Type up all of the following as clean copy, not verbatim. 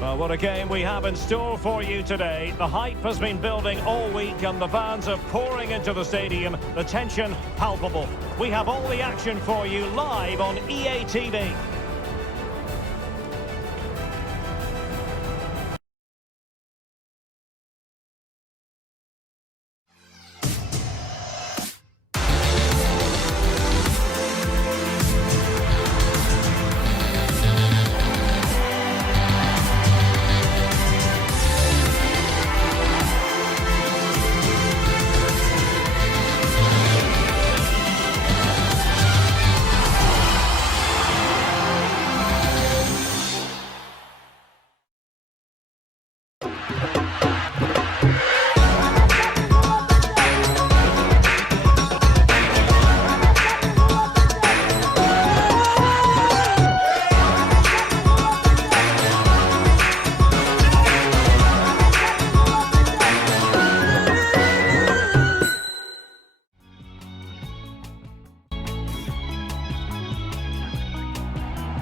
Well, what a game we have in store for you today. The hype has been building all week and the fans are pouring into the stadium. The tension palpable. We have all the action for you live on EA TV.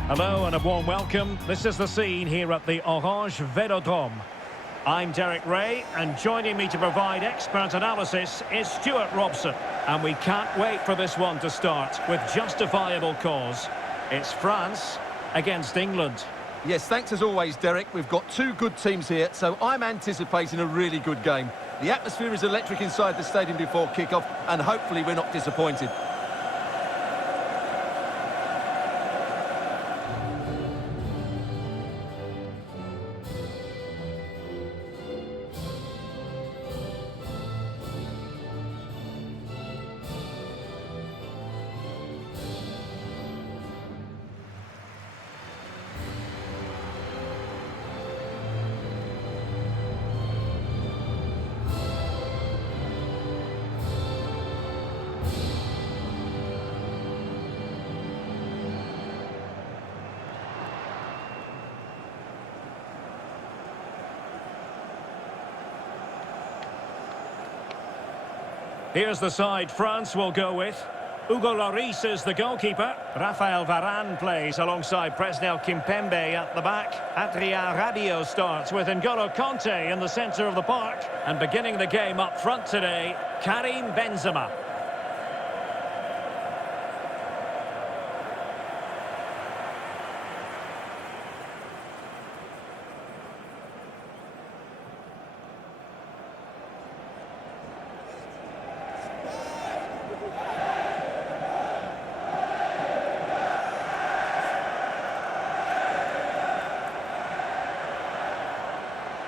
Hello and a warm welcome. This is the scene here at the Orange Velodrome. I'm Derek Ray, and joining me to provide expert analysis is Stuart Robson. And we can't wait for this one to start with justifiable cause. It's France against England. Yes, thanks as always, Derek. We've got two good teams here, so I'm anticipating a really good game. The atmosphere is electric inside the stadium before kick-off, and hopefully we're not disappointed. Here's the side France will go with. Hugo Lloris is the goalkeeper. Rafael Varane plays alongside Presnel Kimpembe at the back. Adrien Rabiot starts with N'Golo Kanté in the centre of the park. And beginning the game up front today, Karim Benzema.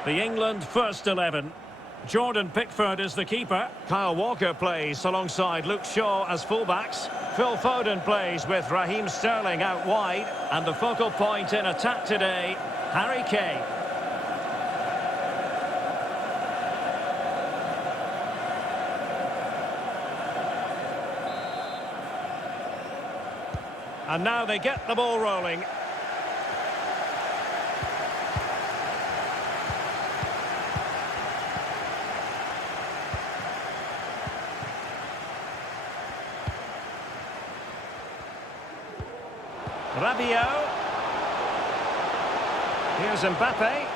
The England first 11. Jordan Pickford is the keeper. Kyle Walker plays alongside Luke Shaw as fullbacks. Phil Foden plays with Raheem Sterling out wide. And the focal point in attack today, Harry Kane. And now they get the ball rolling. Rabiot. Here's Mbappe.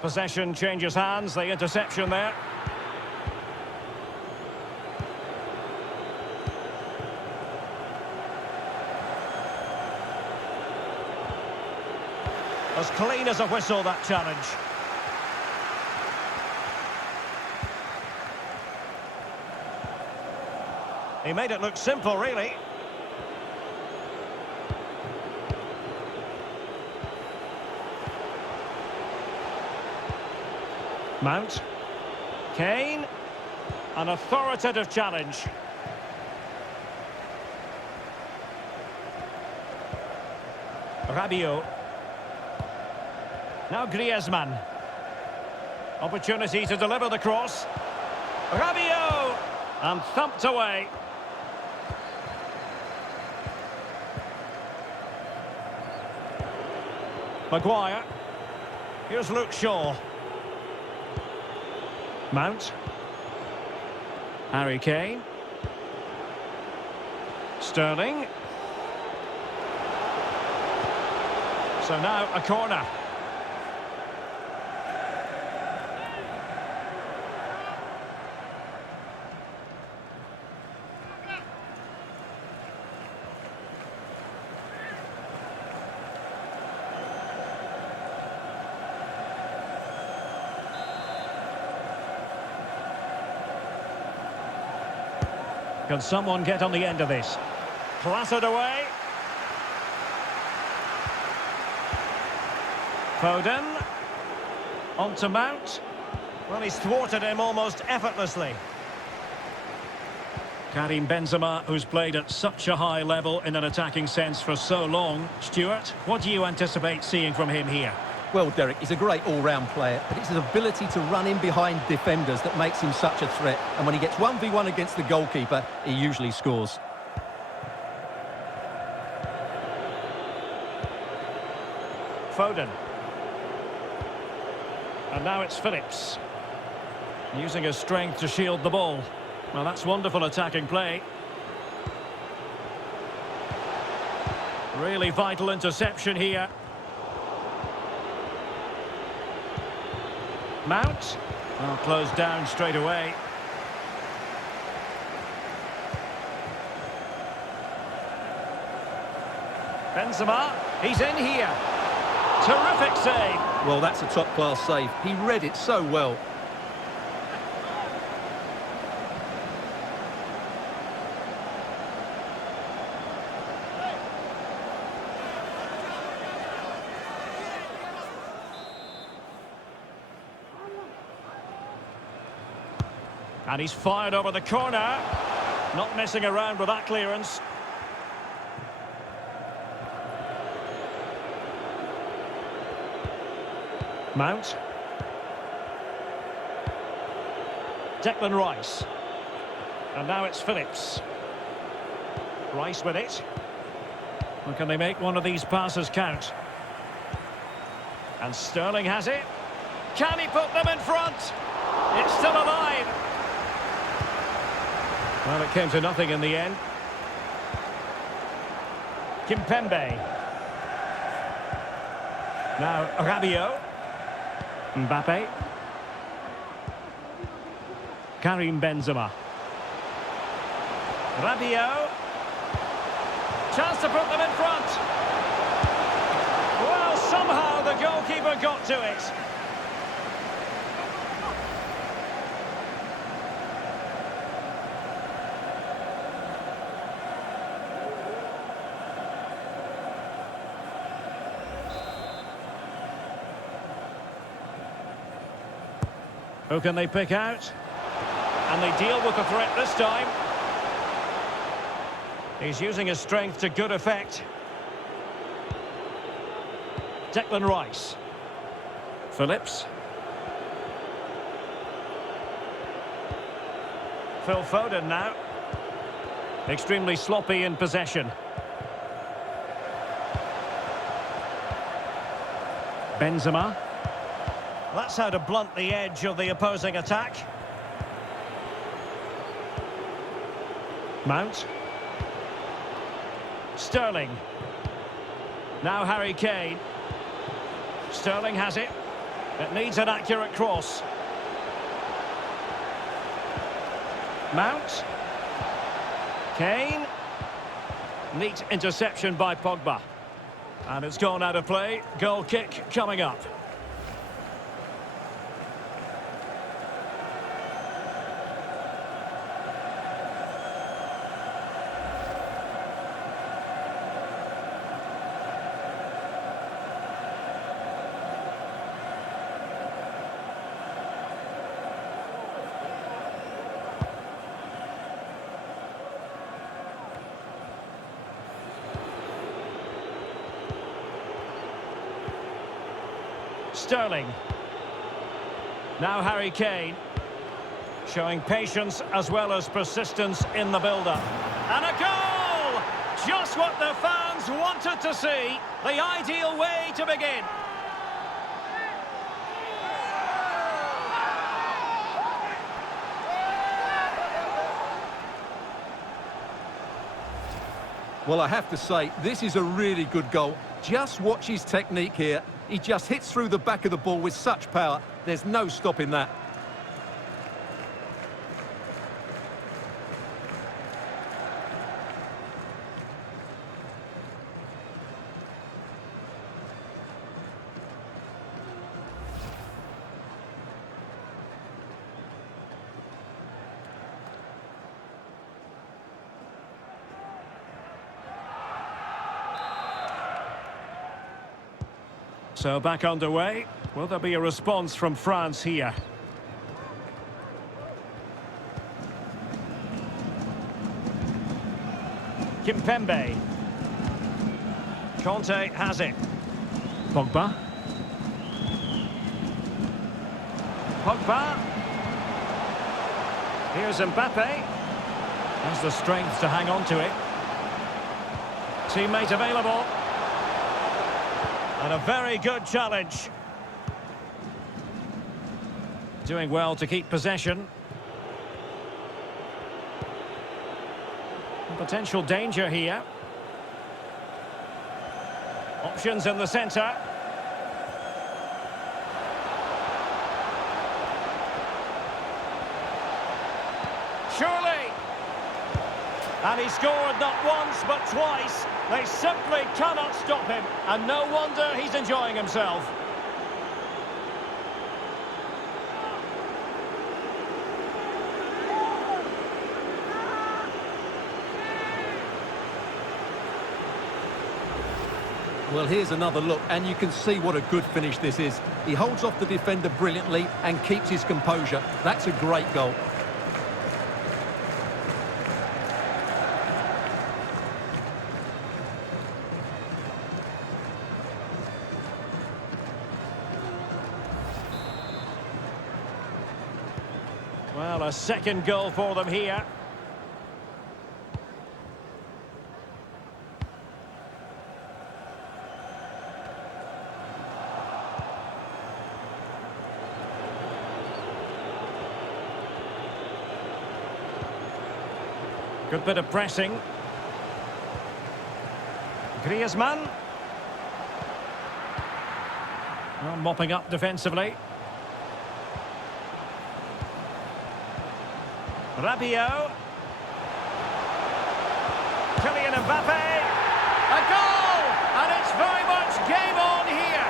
Possession changes hands, the interception there. As clean as a whistle, that challenge. He made it look simple, really. Mount. Kane. An authoritative challenge. Rabiot. Now Griezmann. Opportunity to deliver the cross. Rabiot! And thumped away. Maguire. Here's Luke Shaw. Mount. Harry Kane. Sterling. So now a corner. Can someone get on the end of this? Clattered away. Foden. On to Mount. Well, he's thwarted him almost effortlessly. Karim Benzema, who's played at such a high level in an attacking sense for so long. Stuart, what do you anticipate seeing from him here? Well, Derek, he's a great all-round player, but it's his ability to run in behind defenders that makes him such a threat. And when he gets 1v1 against the goalkeeper, he usually scores. Foden. And now it's Phillips. Using his strength to shield the ball. Well, that's wonderful attacking play. Really vital interception here. Mount. Well, closed down straight away. Benzema. He's in here. Terrific save. Well, that's a top-class save. He read it so well. And he's fired over the corner. Not messing around with that clearance. Mount. Declan Rice. And now it's Phillips. Rice with it. Well, can they make one of these passes count? And Sterling has it. Can he put them in front? It's still alive. Well, it came to nothing in the end. Kimpembe. Now Rabiot. Mbappe. Karim Benzema. Rabiot. Chance to put them in front. Well, somehow the goalkeeper got to it. Who can they pick out? And they deal with the threat this time. He's using his strength to good effect. Declan Rice. Phillips. Phil Foden now. Extremely sloppy in possession. Benzema. That's how to blunt the edge of the opposing attack. Mount. Sterling. Now Harry Kane. Sterling has it. It needs an accurate cross. Mount. Kane. Neat interception by Pogba. And it's gone out of play. Goal kick coming up. Sterling. Now Harry Kane. Showing patience as well as persistence in the build-up. And a goal! Just what the fans wanted to see. The ideal way to begin. Well, I have to say, this is a really good goal. Just watch his technique here. He just hits through the back of the ball with such power. There's no stopping that. So back underway. Will there be a response from France here? Kimpembe. Conte has it. Pogba. Pogba. Here's Mbappe. Has the strength to hang on to it. Teammate available. And a very good challenge. Doing well to keep possession. Potential danger here. Options in the centre. Surely. And he scored not once but twice. They simply cannot stop him. And no wonder he's enjoying himself. Well, here's another look, and you can see what a good finish this is. He holds off the defender brilliantly and keeps his composure. That's a great goal. Well, a second goal for them here. Good bit of pressing. Griezmann. Well, mopping up defensively. Rabiot. Kylian Mbappe. A goal! And it's very much game on here.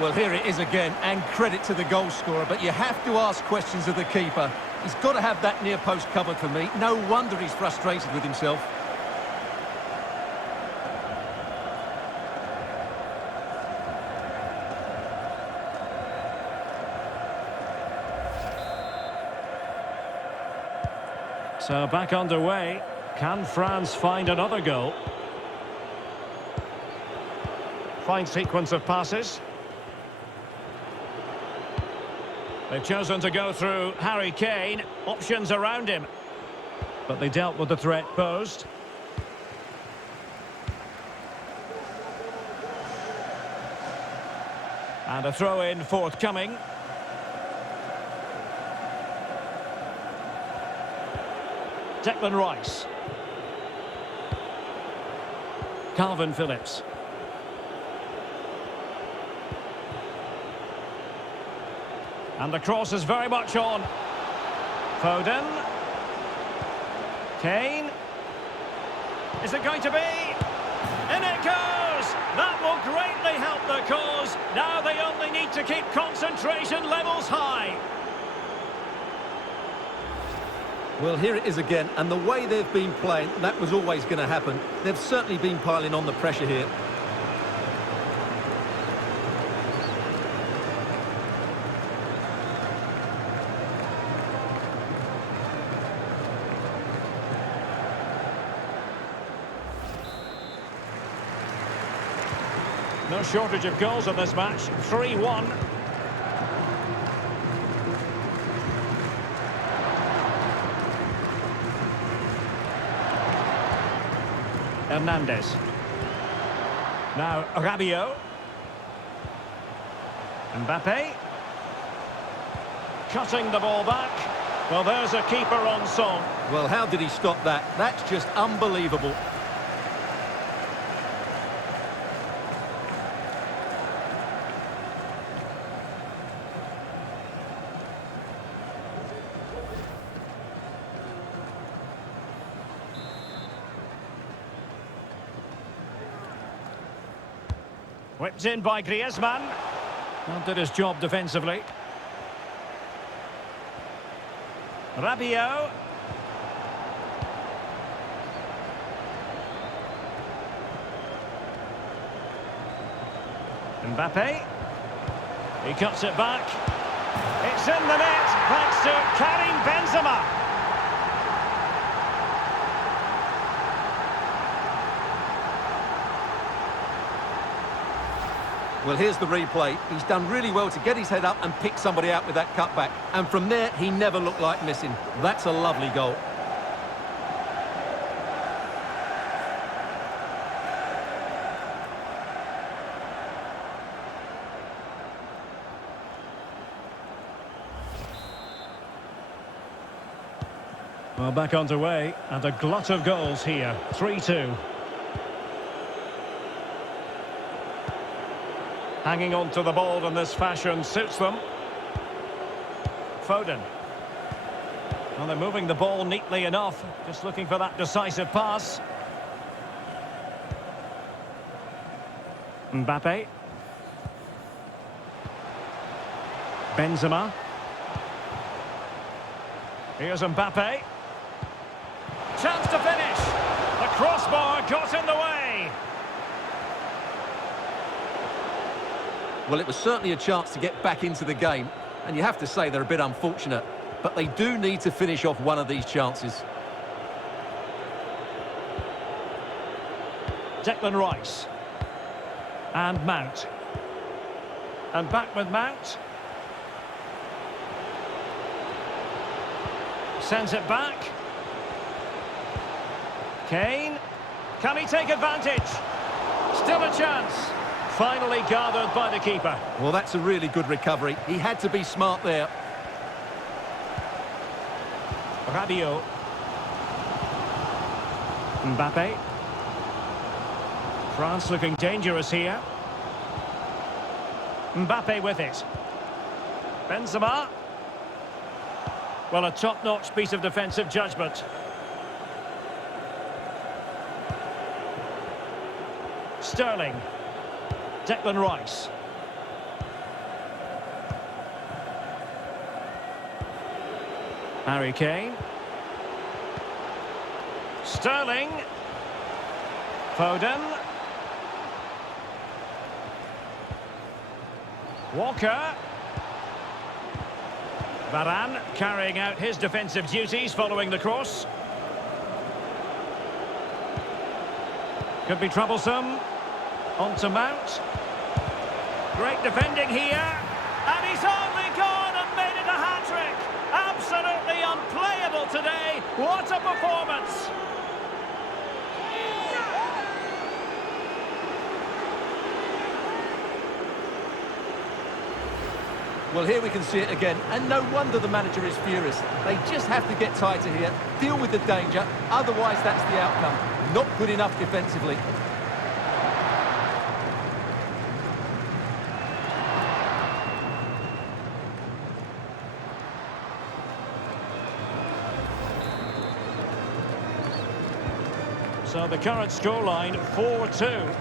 Well, here it is again, and credit to the goal scorer, but you have to ask questions of the keeper. He's got to have that near post covered for me. No wonder he's frustrated with himself. So back underway. Can France find another goal? Fine sequence of passes. They've chosen to go through Harry Kane. Options around him. But they dealt with the threat posed. And a throw-in forthcoming. Declan Rice. Calvin Phillips. And the cross is very much on. Foden. Kane. Is it going to be? In it goes! That will greatly help the cause. Now they only need to keep concentration levels high. Well, here it is again, and the way they've been playing, that was always going to happen. They've certainly been piling on the pressure here. No shortage of goals in this match. 3-1. Hernandez. Now Rabiot. Mbappe. Cutting the ball back. Well, there's a keeper on song. Well, how did he stop that? That's just unbelievable. Whipped in by Griezmann. Well, did his job defensively. Rabiot. Mbappe. He cuts it back. It's in the net thanks to Karim Benzema. Well, here's the replay. He's done really well to get his head up and pick somebody out with that cutback. And from there, he never looked like missing. That's a lovely goal. Well, back underway, and a glut of goals here. 3-2. Hanging on to the ball in this fashion suits them. Foden. Well, they're moving the ball neatly enough. Just looking for that decisive pass. Mbappe. Benzema. Here's Mbappe. Chance to finish. The crossbar got in the way. Well, it was certainly a chance to get back into the game, and you have to say they're a bit unfortunate, but they do need to finish off one of these chances. Declan Rice. And Mount. And back with Mount. Sends it back. Kane. Can he take advantage? Still a chance. Finally gathered by the keeper. Well, that's a really good recovery. He had to be smart there. Rabiot. Mbappe. France looking dangerous here. Mbappe with it. Benzema. Well, a top-notch piece of defensive judgment. Sterling. Declan Rice. Harry Kane. Sterling. Foden. Walker. Varane carrying out his defensive duties following the cross. Could be troublesome. On to Mount. Great defending here. And he's only gone and made it a hat-trick. Absolutely unplayable today. What a performance. Well, here we can see it again, and no wonder the manager is furious. They just have to get tighter here, deal with the danger, otherwise that's the outcome. Not good enough defensively. So the current scoreline, 4-2.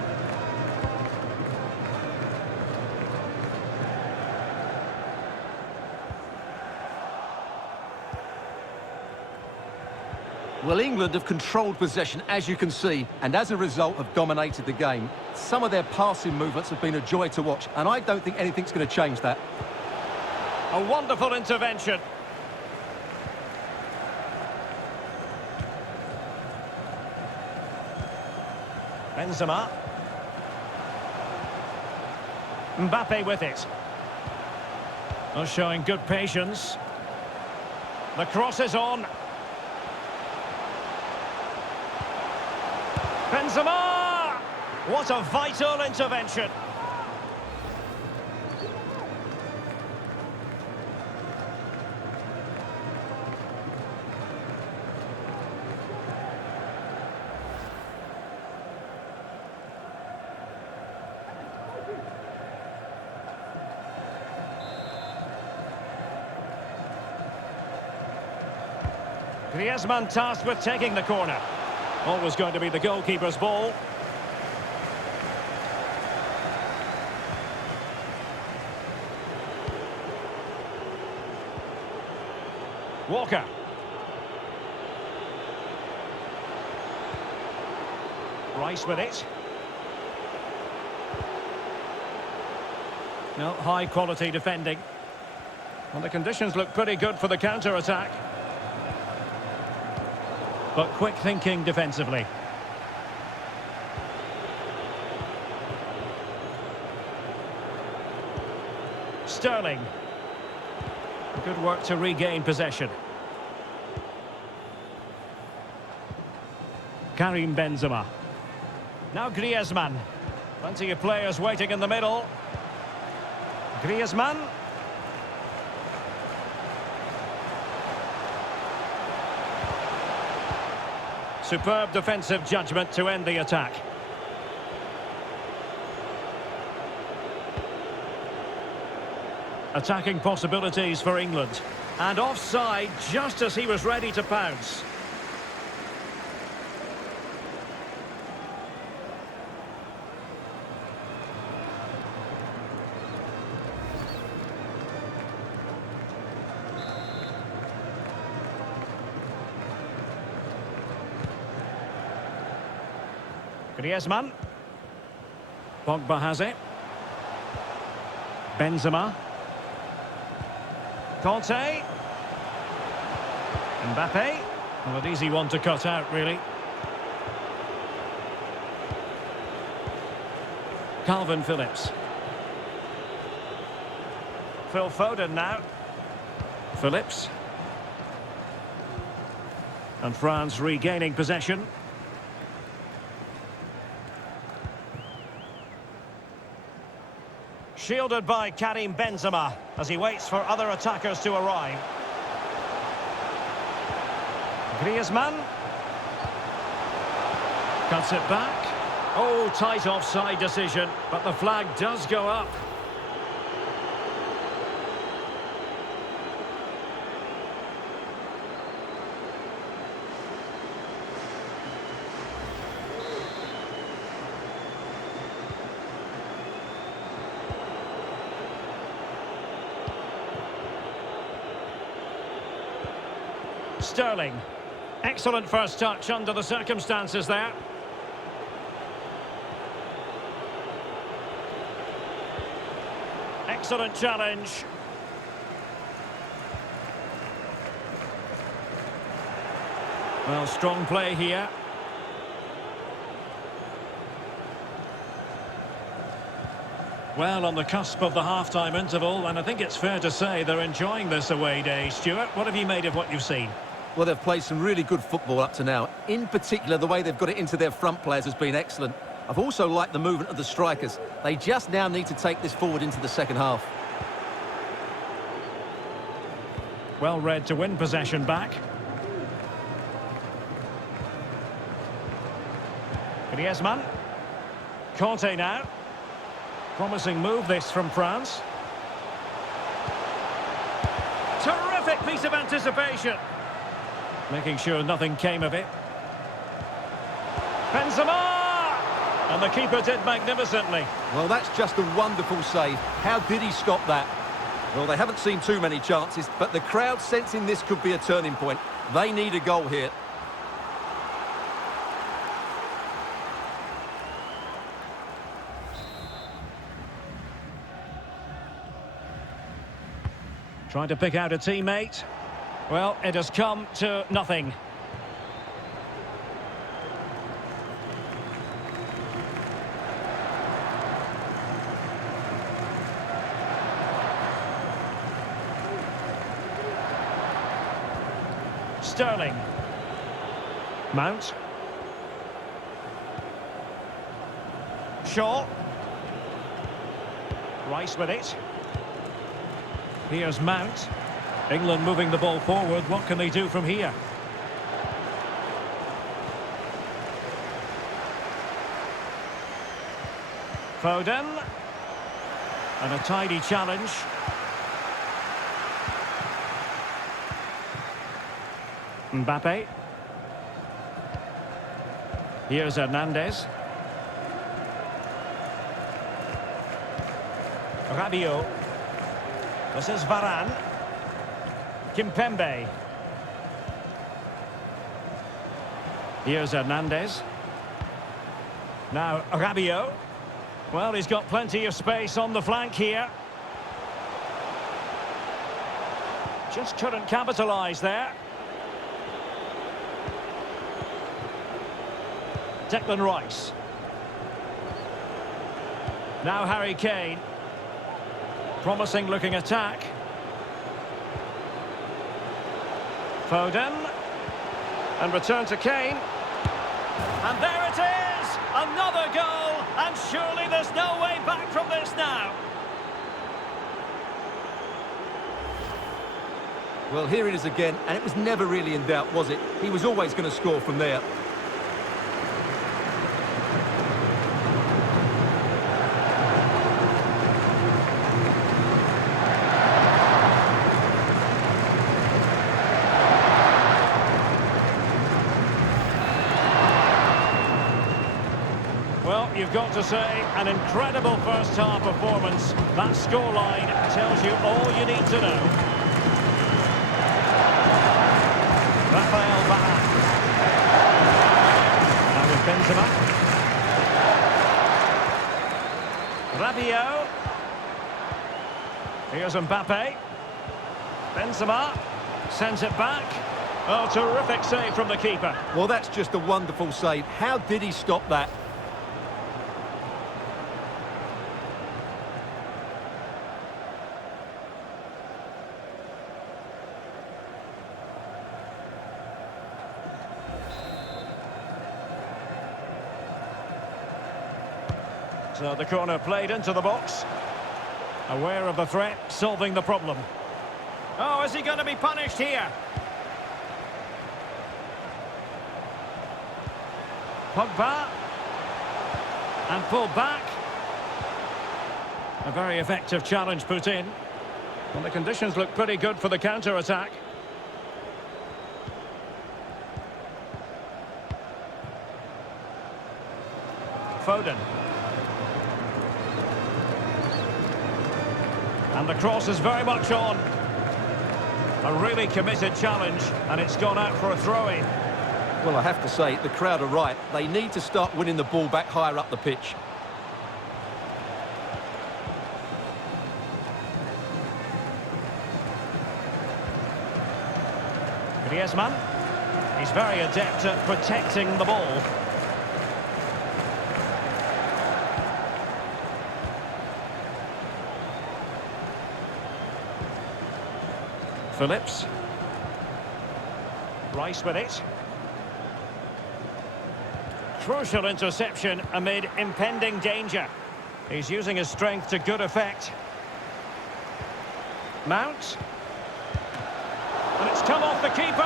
Well, England have controlled possession, as you can see, and as a result have dominated the game. Some of their passing movements have been a joy to watch, and I don't think anything's going to change that. A wonderful intervention. Benzema. Mbappe with it. Oh, showing good patience. The cross is on. Benzema! What a vital intervention. Griezmann tasked with taking the corner. Always going to be the goalkeeper's ball. Walker. Rice with it. No, high quality defending. Well, the conditions look pretty good for the counter-attack. But quick thinking defensively. Sterling. Good work to regain possession. Karim Benzema. Now Griezmann. Plenty of players waiting in the middle. Griezmann. Superb defensive judgment to end the attack. Attacking possibilities for England. And offside just as he was ready to pounce. Griezmann. Pogba has it. Benzema. Conte. Mbappe. Well, an easy one to cut out, really. Calvin Phillips. Phil Foden now. Phillips. And France regaining possession. Shielded by Karim Benzema as he waits for other attackers to arrive. Griezmann. Cuts it back. Oh, tight offside decision, but the flag does go up. Sterling. Excellent first touch under the circumstances there. Excellent challenge. Well, strong play here. Well, on the cusp of the half-time interval, and I think it's fair to say they're enjoying this away day. Stuart, what have you made of what you've seen? Well, they've played some really good football up to now. In particular, the way they've got it into their front players has been excellent. I've also liked the movement of the strikers. They just now need to take this forward into the second half. Well read to win possession back. Griezmann. Conte now. Promising move this from France. Terrific piece of anticipation. Making sure nothing came of it. Benzema! And the keeper did magnificently. Well, that's just a wonderful save. How did he stop that? Well, they haven't seen too many chances, but the crowd sensing this could be a turning point. They need a goal here. Trying to pick out a teammate. Well, it has come to nothing. Sterling. Mount. Shaw. Rice with it. Here's Mount. England moving the ball forward. What can they do from here? Foden. And a tidy challenge. Mbappe. Here's Hernandez. Rabiot. This is Varane. Kimpembe. Here's Hernandez. Now Rabiot. Well, he's got plenty of space on the flank here. Just couldn't capitalise there. Declan Rice. Now Harry Kane. Promising looking attack. Foden. And return to Kane. And there it is! Another goal! And surely there's no way back from this now. Well, here it is again, and it was never really in doubt, was it? He was always going to score from there. Well, you've got to say, an incredible first-half performance. That scoreline tells you all you need to know. Rafael Varane. Now with Benzema. Rabiot. Here's Mbappe. Benzema. Sends it back. Oh, terrific save from the keeper. Well, that's just a wonderful save. How did he stop that? So the corner played into the box. Aware of the threat, solving the problem. Oh, is he going to be punished here? Pogba. And pulled back. A very effective challenge put in. Well, the conditions look pretty good for the counter-attack. Foden. And the cross is very much on. A really committed challenge, and it's gone out for a throw-in. Well, I have to say, the crowd are right. They need to start winning the ball back higher up the pitch. Griezmann. He's very adept at protecting the ball. Phillips. Rice with it. Crucial interception amid impending danger. He's using his strength to good effect. Mount. And it's come off the keeper.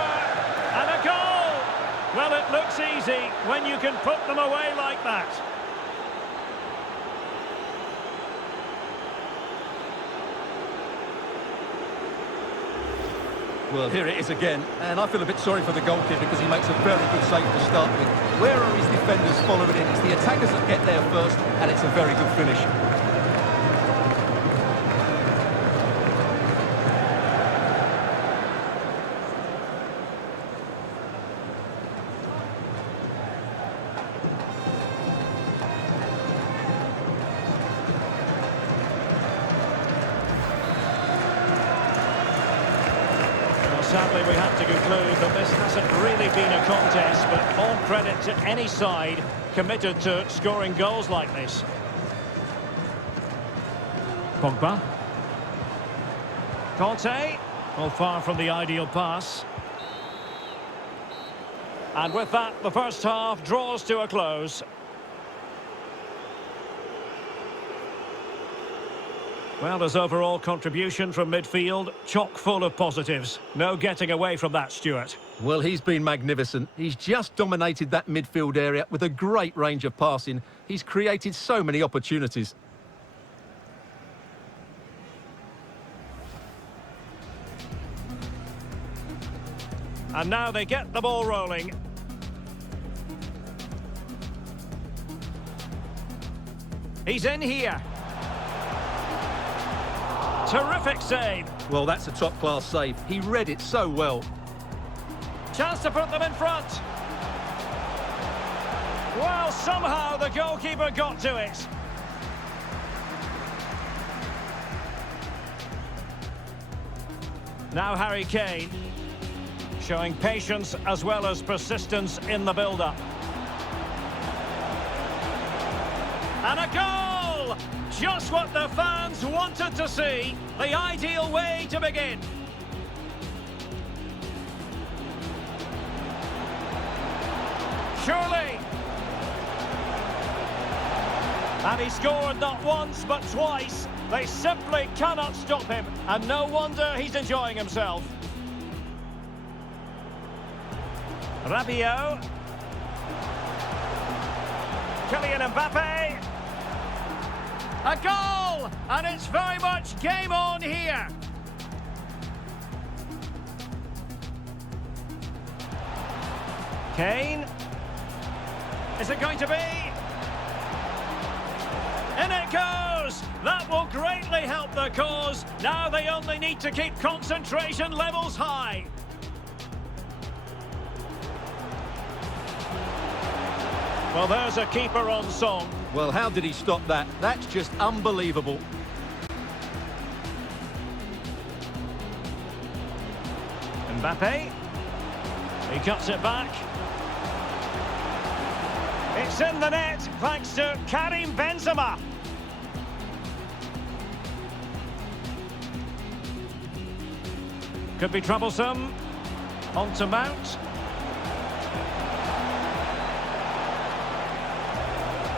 And a goal! Well, it looks easy when you can put them away like that. Well, here it is again, and I feel a bit sorry for the goalkeeper because he makes a very good save to start with. Where are his defenders following in? It's the attackers that get there first, and it's a very good finish. Sadly, we have to conclude that this hasn't really been a contest, but all credit to any side committed to scoring goals like this. Pogba. Conte. Well, far from the ideal pass. And with that, the first half draws to a close. Well, his overall contribution from midfield, chock full of positives. No getting away from that, Stuart. Well, he's been magnificent. He's just dominated that midfield area with a great range of passing. He's created so many opportunities. And now they get the ball rolling. He's in here. Terrific save. Well, that's a top-class save. He read it so well. Chance to put them in front. Well, somehow the goalkeeper got to it. Now Harry Kane, showing patience as well as persistence in the build-up. And a goal! Just what the fans wanted to see. The ideal way to begin. Surely. And he scored not once but twice. They simply cannot stop him. And no wonder he's enjoying himself. Rabiot. Kylian Mbappe. A goal! And it's very much game on here. Kane. Is it going to be? In it goes! That will greatly help the cause. Now they only need to keep concentration levels high. Well, there's a keeper on song. Well, how did he stop that? That's just unbelievable. Mbappe. He cuts it back. It's in the net thanks to Karim Benzema. Could be troublesome. On to Mount.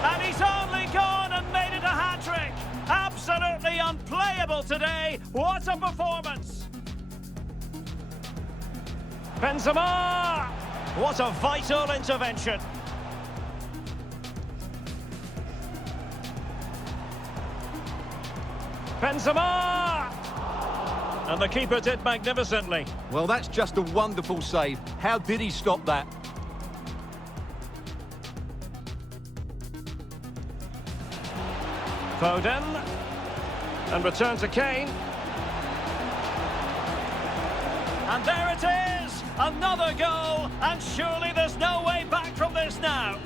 And he's only gone and made it a hat-trick. Absolutely unplayable today. What a performance. Benzema! What a vital intervention. Benzema! And the keeper did magnificently. Well, that's just a wonderful save. How did he stop that? Foden. And return to Kane. And there it is! Another goal! And surely there's no way back from this now.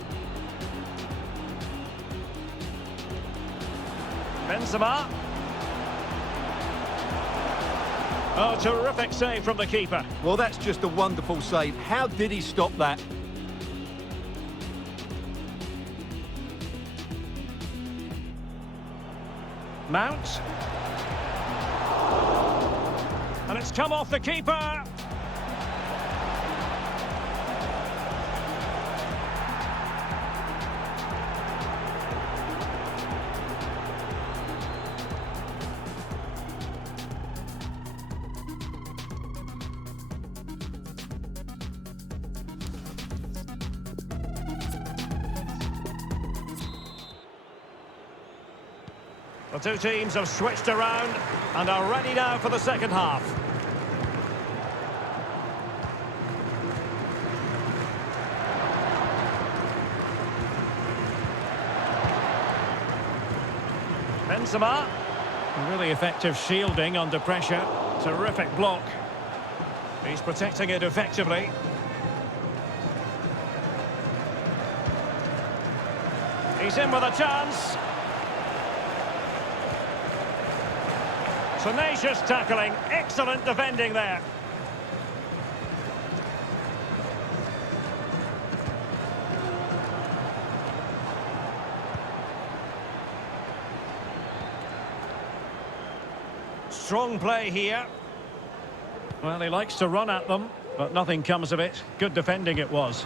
Benzema. Oh, terrific save from the keeper. Well, that's just a wonderful save. How did he stop that? Mount. And it's come off the keeper. The two teams have switched around and are ready now for the second half. Benzema. Really effective shielding under pressure. Terrific block. He's protecting it effectively. He's in with a chance. Tenacious tackling, excellent defending there. Strong play here. Well, he likes to run at them, but nothing comes of it. Good defending it was.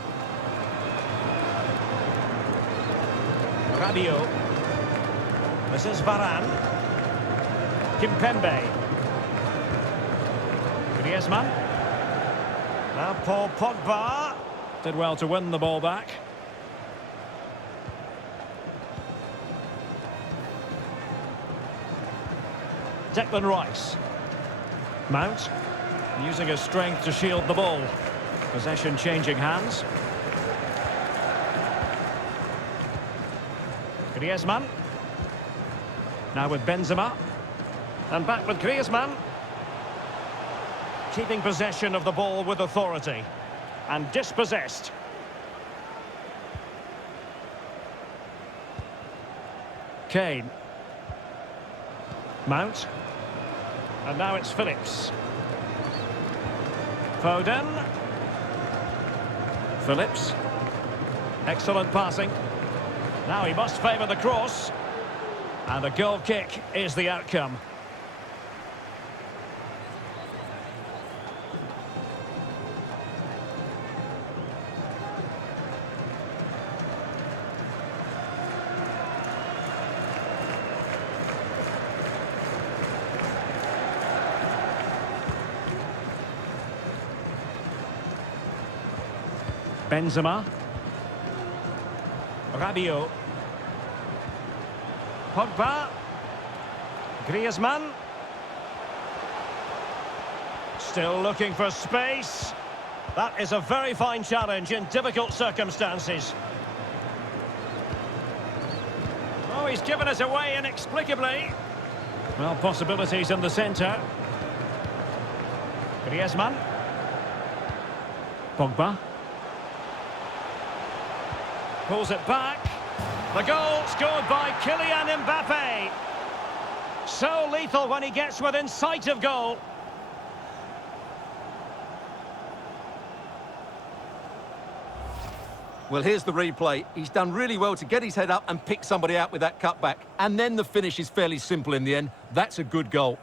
Rabiot. This is Varane. Kimpembe. Griezmann. Now Paul Pogba. Did well to win the ball back. Declan Rice. Mount. Using his strength to shield the ball. Possession changing hands. Griezmann. Now with Benzema. And back with Griezmann. Keeping possession of the ball with authority. And dispossessed. Kane. Mount. And now it's Phillips. Foden. Phillips. Excellent passing. Now he must favour the cross. And a goal kick is the outcome. Benzema. Rabiot. Pogba. Griezmann. Still looking for space. That is a very fine challenge in difficult circumstances. Oh, he's given us away inexplicably. Well, possibilities in the centre. Griezmann. Pogba. Pulls it back. The goal scored by Kylian Mbappe. So lethal when he gets within sight of goal. Well, here's the replay. He's done really well to get his head up and pick somebody out with that cutback. And then the finish is fairly simple in the end. That's a good goal.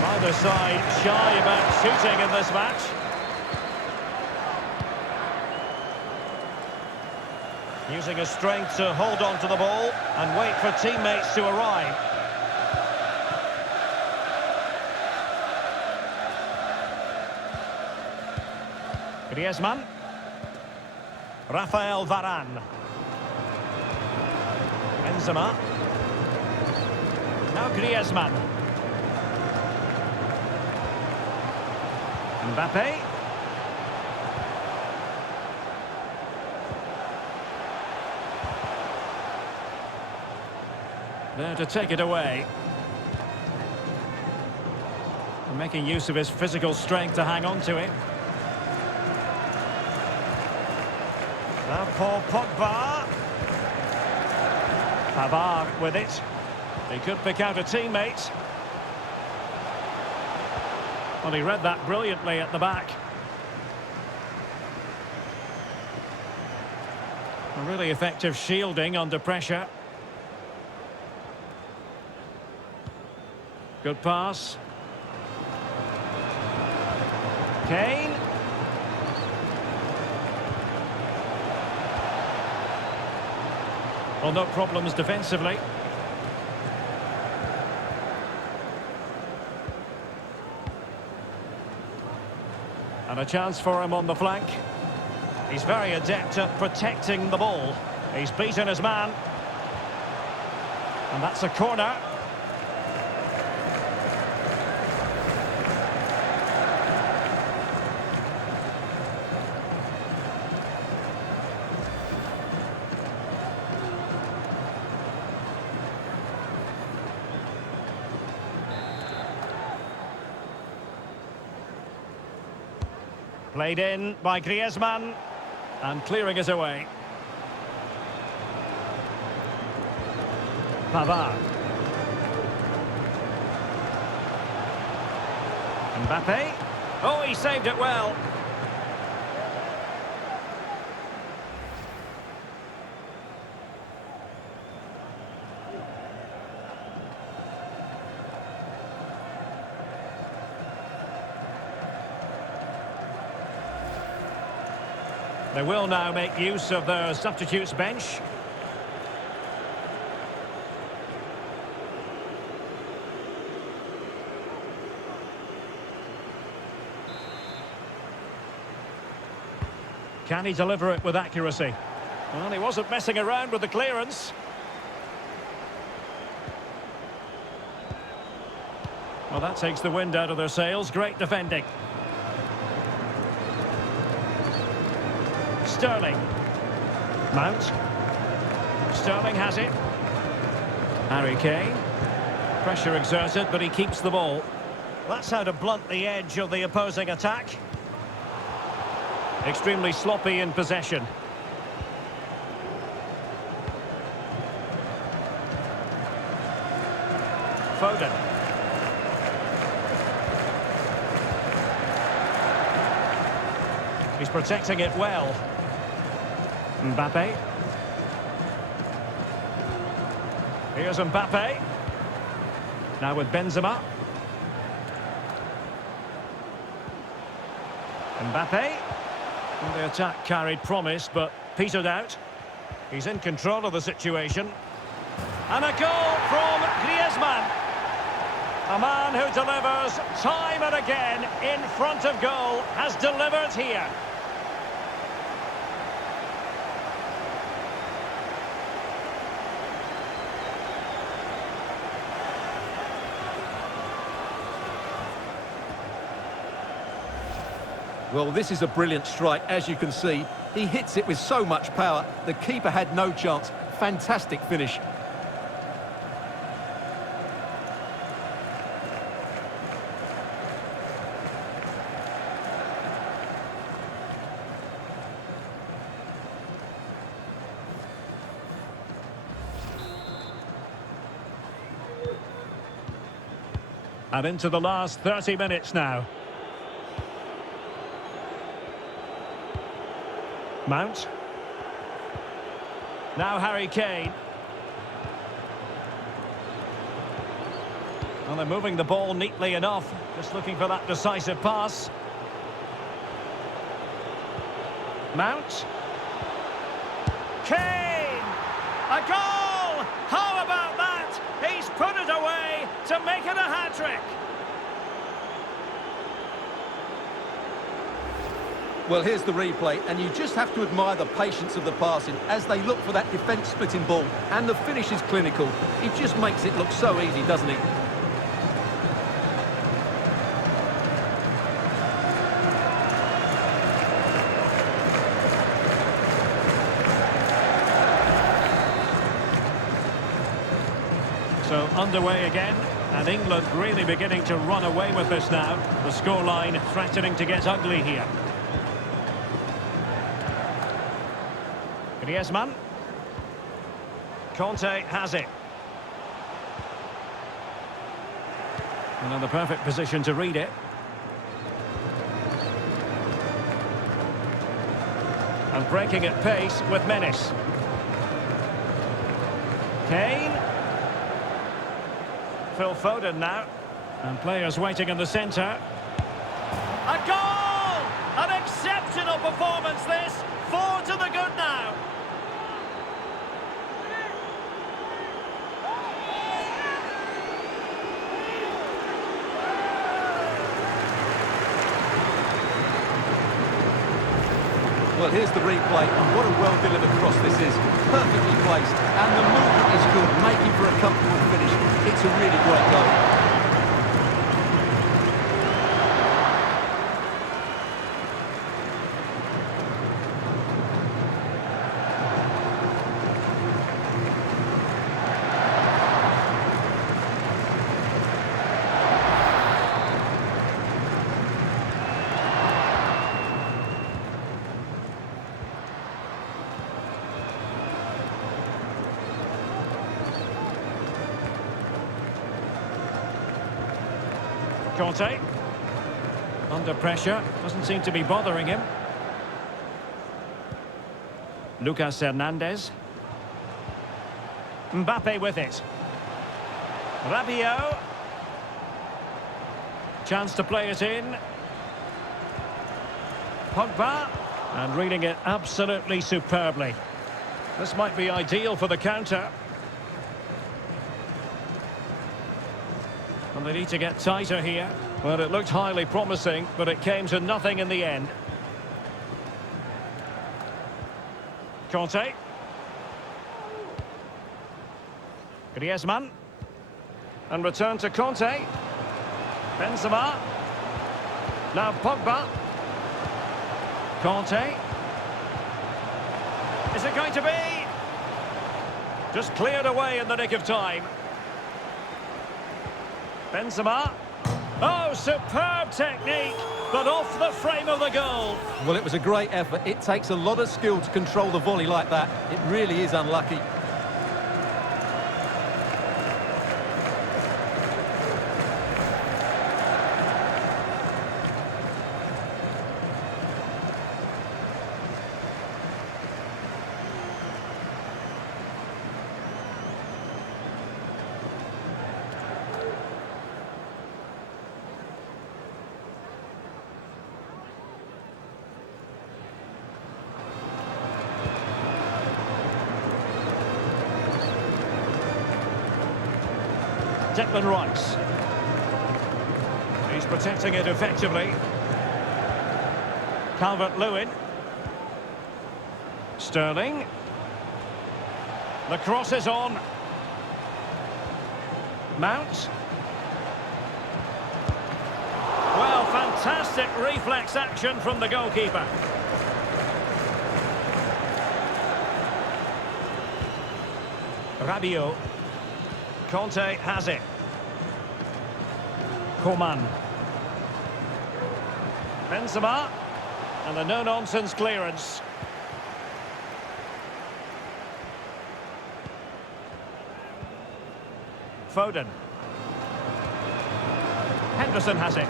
Neither side shy about shooting in this match. Using his strength to hold on to the ball and wait for teammates to arrive. Griezmann. Rafael Varane. Benzema. Now Griezmann. Mbappe. There to take it away. Making use of his physical strength to hang on to it. Now Paul Pogba. Pavard with it. He could pick out a teammate. Well, he read that brilliantly at the back. A really effective shielding under pressure. Good pass. Kane. Well, no problems defensively. And a chance for him on the flank. He's very adept at protecting the ball. He's beaten his man. And that's a corner. Played in by Griezmann. And clearing it away. Pavard. Mbappe. Oh, he saved it well. They will now make use of their substitutes bench. Can he deliver it with accuracy? Well, he wasn't messing around with the clearance. Well, that takes the wind out of their sails. Great defending. Sterling. Mount. Sterling has it. Harry Kane. Pressure exerted, but he keeps the ball. That's how to blunt the edge of the opposing attack. Extremely sloppy in possession. Foden. He's protecting it well. Mbappe. Here's Mbappe. Now with Benzema. Mbappe. And the attack carried promise, but petered out. He's in control of the situation. And a goal from Griezmann. A man who delivers time and again in front of goal has delivered here. Well, this is a brilliant strike, as you can see. He hits it with so much power. The keeper had no chance. Fantastic finish. And into the last 30 minutes now. Mount. Now Harry Kane. Well, they're moving the ball neatly enough. Just looking for that decisive pass. Mount. Kane! A goal! How about that? He's put it away to make it a hat-trick. Well, here's the replay, and you just have to admire the patience of the passing as they look for that defence-splitting ball, and the finish is clinical. He just makes it look so easy, doesn't he? So underway again, and England really beginning to run away with this now. The scoreline threatening to get ugly here. Griezmann. Conte has it. And in the perfect position to read it. And breaking at pace with menace. Kane. Phil Foden now. And players waiting in the centre. A goal! An exceptional performance this. 4 to the good now. Well, here's the replay, and what a well-delivered cross this is. Perfectly placed, and the movement is good, making for a comfortable finish. It's a really great goal. Conte. Under pressure. Doesn't seem to be bothering him. Lucas Hernandez. Mbappe with it. Rabiot. Chance to play it in. Pogba. And reading it absolutely superbly. This might be ideal for the counter. And they need to get tighter here. Well, it looked highly promising, but it came to nothing in the end. Conte. Griezmann. And return to Conte. Benzema. Now Pogba. Conte. Is it going to be? Just cleared away in the nick of time. Benzema. Oh, superb technique, but off the frame of the goal. Well, it was a great effort. It takes a lot of skill to control the volley like that. It really is unlucky. Declan Rice. He's protecting it effectively. Calvert-Lewin. Sterling. The cross is on. Mount. Well, fantastic reflex action from the goalkeeper. Rabiot. Conte has it. Coman. Benzema. And a no-nonsense clearance. Foden. Henderson has it.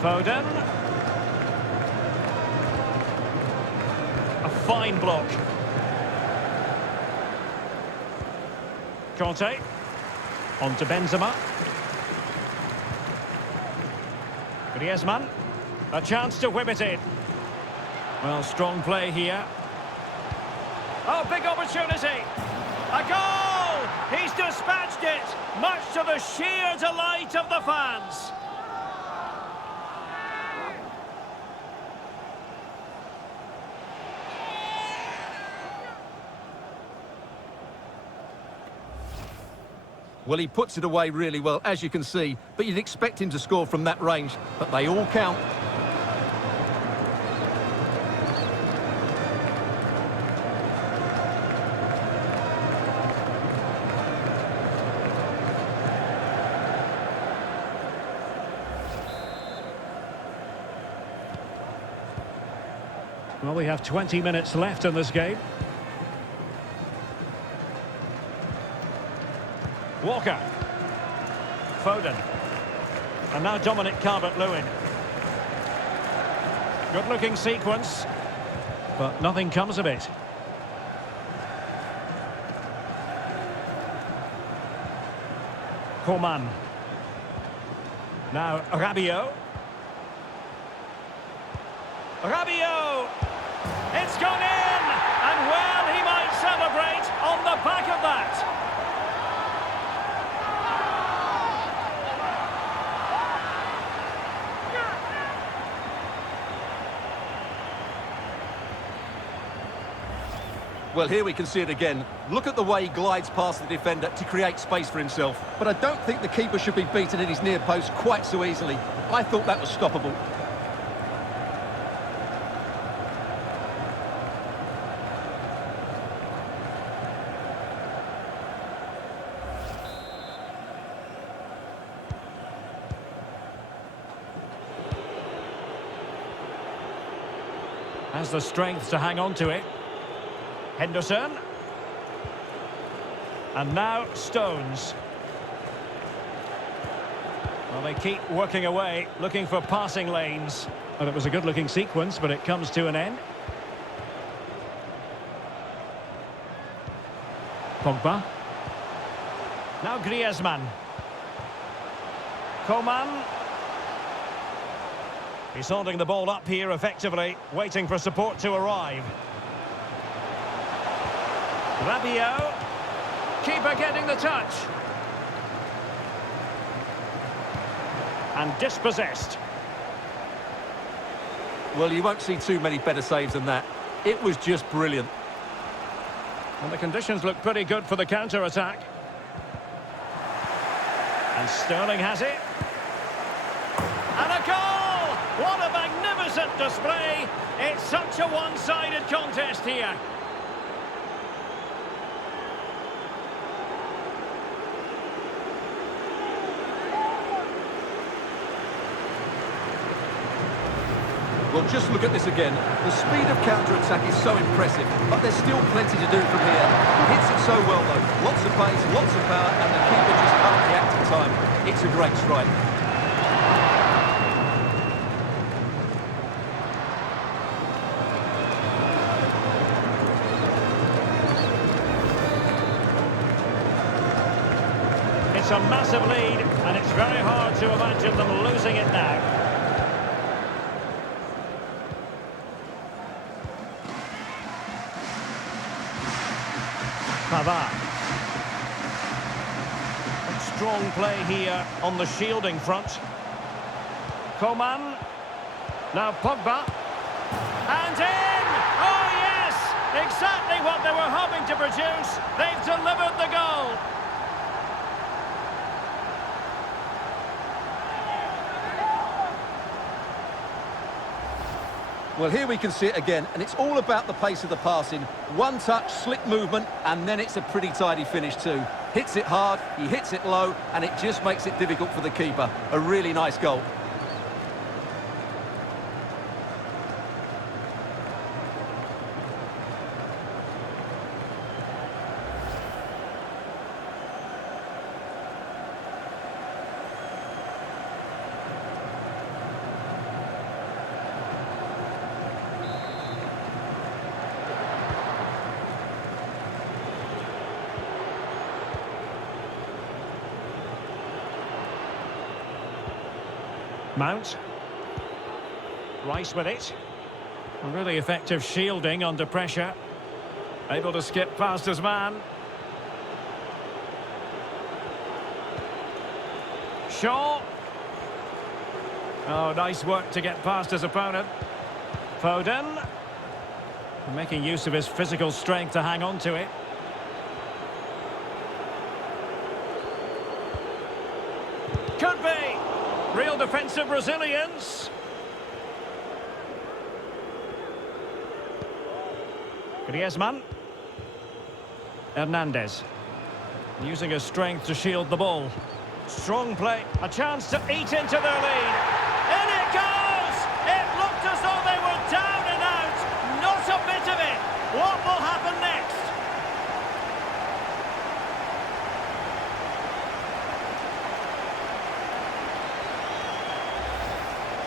Foden. A fine block. Conte. On to Benzema. Griezmann. A chance to whip it in. Well, strong play here. Oh, big opportunity. A goal! He's dispatched it, much to the sheer delight of the fans. Well, he puts it away really well, as you can see, but you'd expect him to score from that range, but they all count. Well, we have 20 minutes left in this game. Walker. Foden. And now Dominic Calvert-Lewin. Good-looking sequence, but nothing comes of it. Coman. Now Rabiot. Rabiot! It's gone in! And well, he might celebrate on the back of that. Well, here we can see it again. Look at the way he glides past the defender to create space for himself. But I don't think the keeper should be beaten in his near post quite so easily. I thought that was stoppable. Has the strength to hang on to it. Henderson. And now Stones. Well, they keep working away, looking for passing lanes. Well, it was a good-looking sequence, but it comes to an end. Pogba. Now Griezmann. Coman. He's holding the ball up here effectively, waiting for support to arrive. Rabiot. Keeper getting the touch. And dispossessed. Well, you won't see too many better saves than that. It was just brilliant. And the conditions look pretty good for the counter-attack. And Sterling has it. And a goal! What a magnificent display! It's such a one-sided contest here. Well, just look at this again. The speed of counter-attack is so impressive, but there's still plenty to do from here. He hits it so well, though. Lots of pace, lots of power, and the keeper just can't react in time. It's a great strike. It's a massive lead, and it's very hard to imagine them losing it now. Strong play here on the shielding front. Coman. Now Pogba. And in! Oh yes! Exactly what they were hoping to produce. They've delivered the goal. Well, here we can see it again, and it's all about the pace of the passing. One touch, slick movement, and then it's a pretty tidy finish too. Hits it hard, he hits it low, and it just makes it difficult for the keeper. A really nice goal. Mount. Rice with it. Really effective shielding under pressure. Able to skip past his man. Shaw. Oh, nice work to get past his opponent. Foden. Making use of his physical strength to hang on to it. Could be. Real defensive Brazilians. Griezmann. Hernandez. Using his strength to shield the ball. Strong play. A chance to eat into their lead. In it goes! It looked as though they were down and out. Not a bit of it. What will happen next?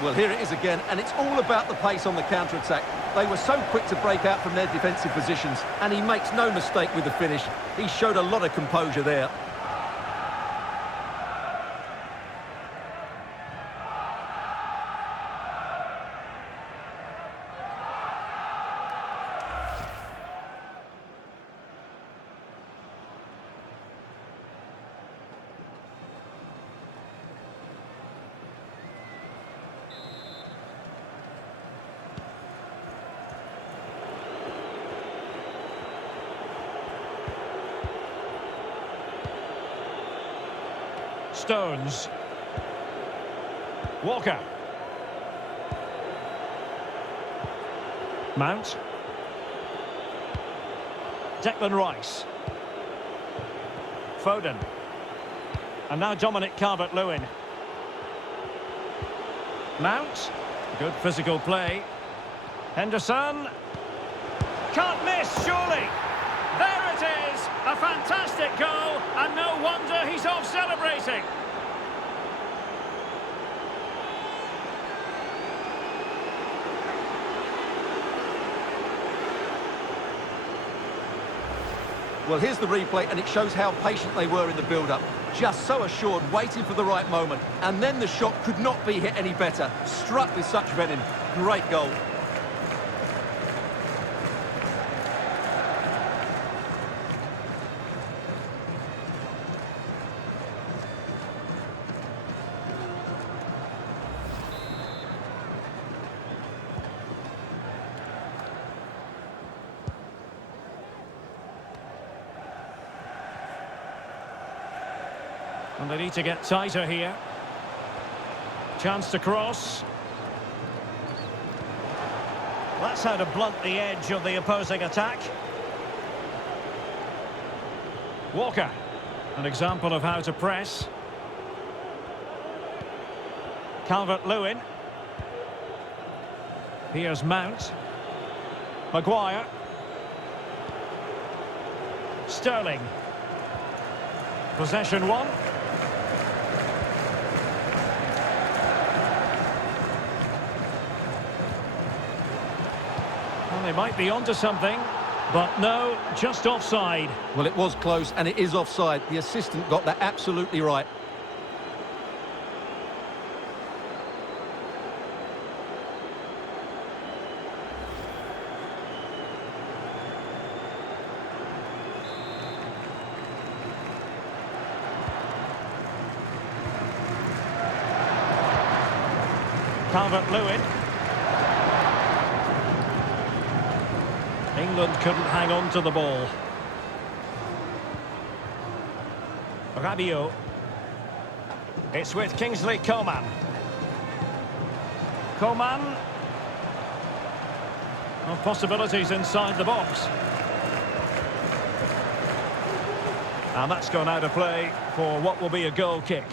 Well, here it is again, and it's all about the pace on the counter-attack. They were so quick to break out from their defensive positions, and he makes no mistake with the finish. He showed a lot of composure there. Stones. Walker. Mount. Declan Rice. Foden. And now Dominic Calvert-Lewin. Mount. Good physical play. Henderson. Can't miss, surely. There it is. A fantastic goal, and no wonder he's off celebrating. Well, here's the replay, and it shows how patient they were in the build-up. Just so assured, waiting for the right moment. And then the shot could not be hit any better. Struck with such venom. Great goal. And they need to get tighter here. Chance to cross. That's how to blunt the edge of the opposing attack. Walker, an example of how to press. Calvert-Lewin. Here's Mount. Maguire. Sterling. Possession one. Well, they might be onto something, but no, just offside. Well, it was close, and it is offside. The assistant got that absolutely right. Calvert-Lewin. England couldn't hang on to the ball. Rabiot. It's with Kingsley Coman. Coman. Well, possibilities inside the box. And that's gone out of play for what will be a goal kick.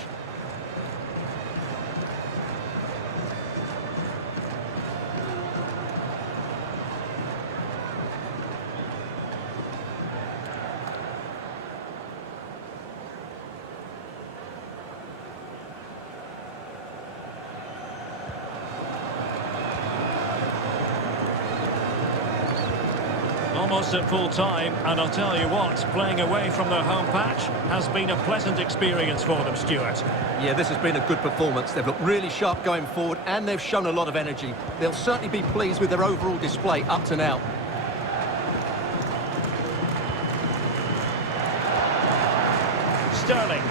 Almost at full time, and I'll tell you what, playing away from their home patch has been a pleasant experience for them, Stuart. Yeah, this has been a good performance. They've looked really sharp going forward, and they've shown a lot of energy. They'll certainly be pleased with their overall display up to now. Sterling,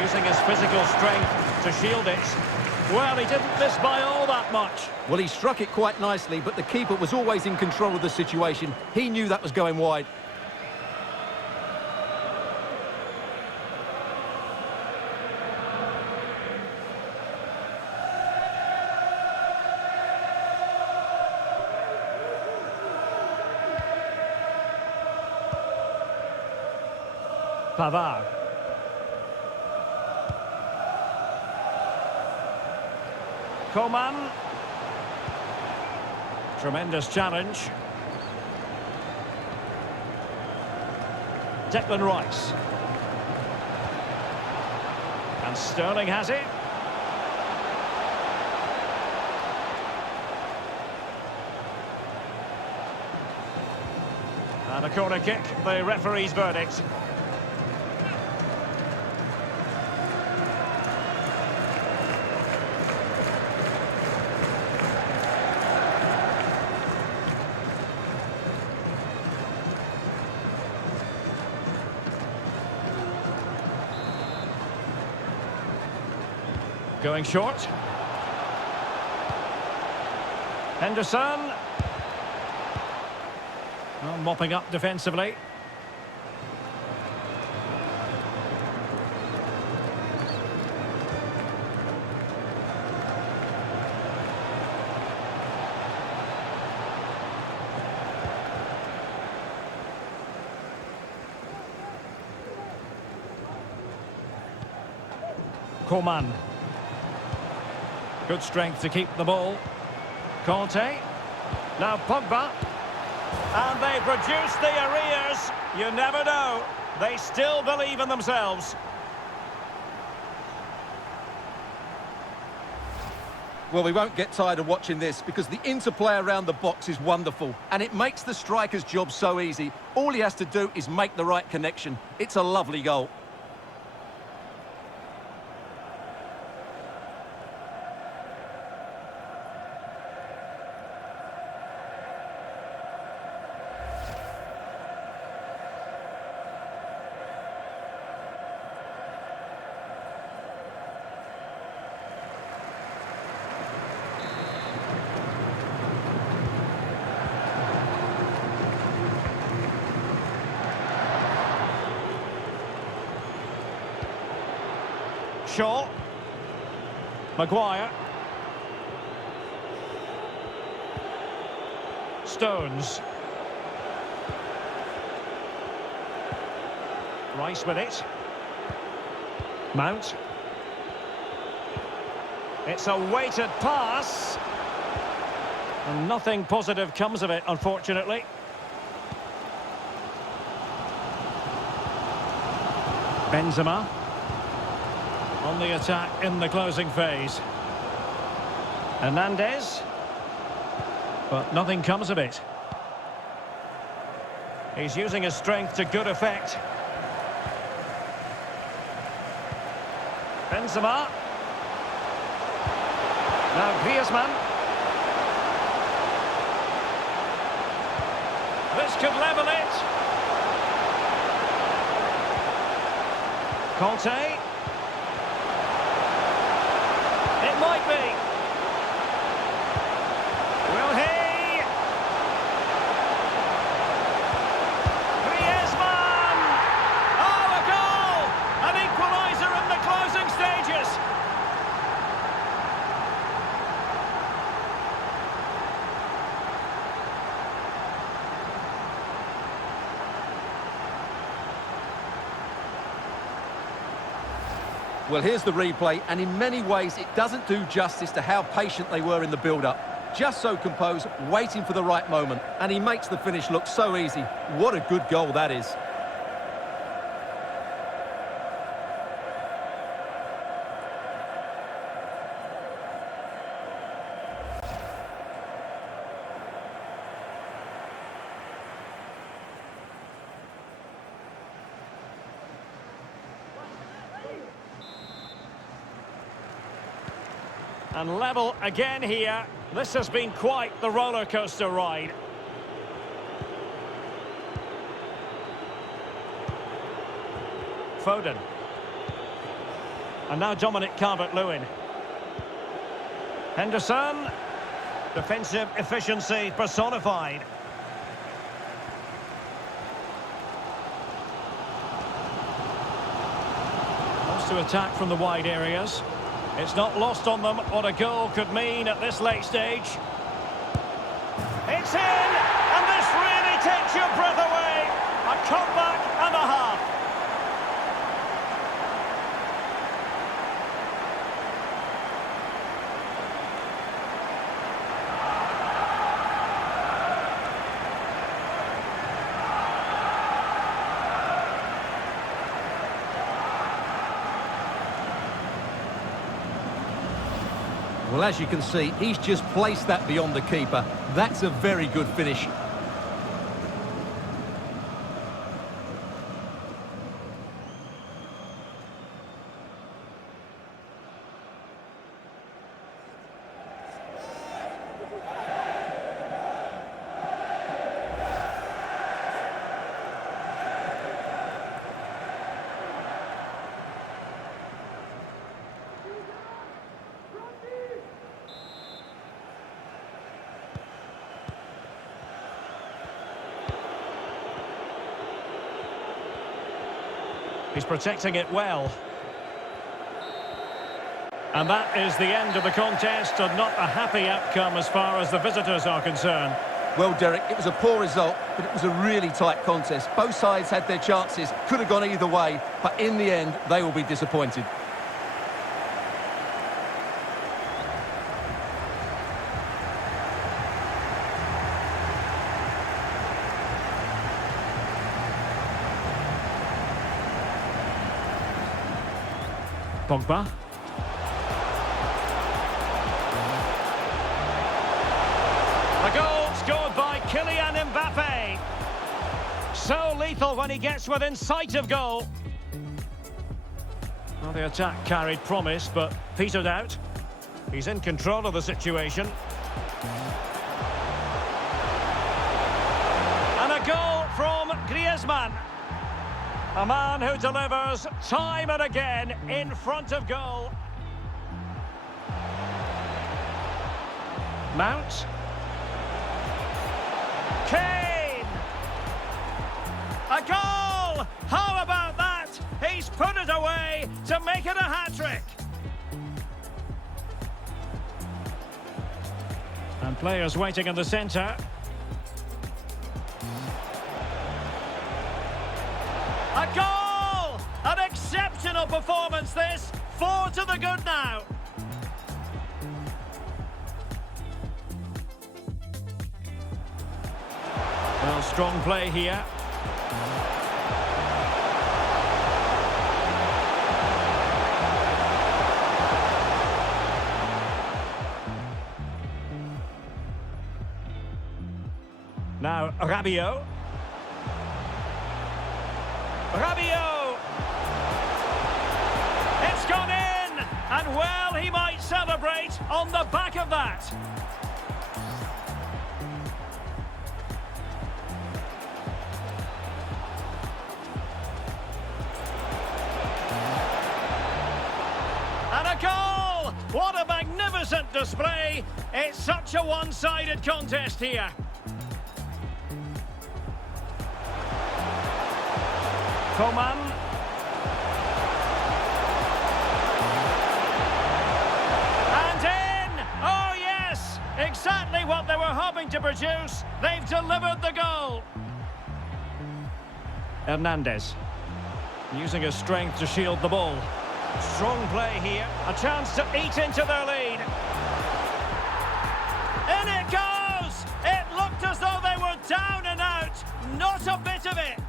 using his physical strength to shield it. Well, he didn't miss by all that much. Well, he struck it quite nicely, but the keeper was always in control of the situation. He knew that was going wide. Pavard. Coman. Tremendous challenge. Declan Rice. And Sterling has it. And a corner kick, the referee's verdict. Going short. Henderson. Well, mopping up defensively. Coman. Good strength to keep the ball. Conte. Now Pogba. And they've reduced the arrears. You never know. They still believe in themselves. Well, we won't get tired of watching this because the interplay around the box is wonderful and it makes the striker's job so easy. All he has to do is make the right connection. It's a lovely goal. Shaw. Maguire. Stones. Rice with it. Mount. It's a weighted pass. And nothing positive comes of it, unfortunately. Benzema. On the attack in the closing phase. Hernandez. But nothing comes of it. He's using his strength to good effect. Benzema. Now Griezmann. This could level it. Conte. It might be. Will he? Griezmann! Oh, a goal! An equaliser in the closing stages. Well, here's the replay, and in many ways it doesn't do justice to how patient they were in the build-up. Just so composed, waiting for the right moment, and he makes the finish look so easy. What a good goal that is. And level again here. This has been quite the roller coaster ride. Foden. And now Dominic Calvert-Lewin. Henderson. Defensive efficiency personified. Wants to attack from the wide areas. It's not lost on them what a goal could mean at this late stage. It's in! And this really takes your breath away. A comeback and a half. Well, as you can see, he's just placed that beyond the keeper. That's a very good finish. He's protecting it well. And that is the end of the contest, and not a happy outcome as far as the visitors are concerned. Well, Derek, it was a poor result, but it was a really tight contest. Both sides had their chances, could have gone either way, but in the end, they will be disappointed. Pogba. goal scored by Kylian Mbappe. So lethal when he gets within sight of goal. Well, the attack carried promise, but petered out. He's in control of the situation. And a goal from Griezmann. A man who delivers time and again in front of goal. Mount. Kane! A goal! How about that? He's put it away to make it a hat-trick. And players waiting in the centre. A goal! An exceptional performance this. 4 to the good now. Well, strong play here. Now, Rabiot. Rabiot! It's gone in! And well, he might celebrate on the back of that. And a goal! What a magnificent display! It's such a one-sided contest here. Coman. And in! Oh yes! Exactly what they were hoping to produce. They've delivered the goal. Hernandez. Using his strength to shield the ball. Strong play here. A chance to eat into their lead. In it goes! It looked as though they were down and out. Not a bit of it.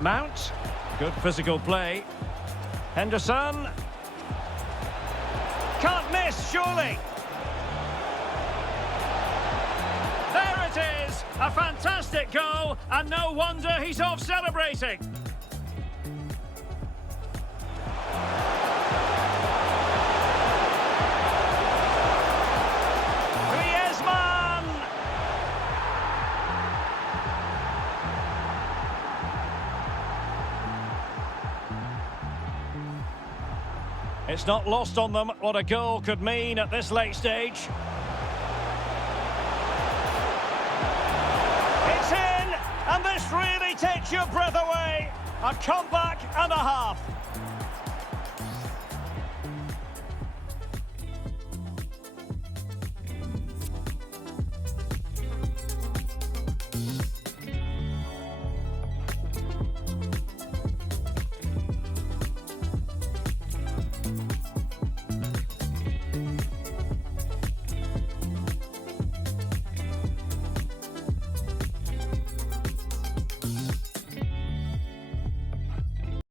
Mount, good physical play. Henderson. Can't miss, surely. There it is, a fantastic goal, and no wonder he's off celebrating. It's not lost on them what a goal could mean at this late stage. It's in, and this really takes your breath away. A comeback and a half.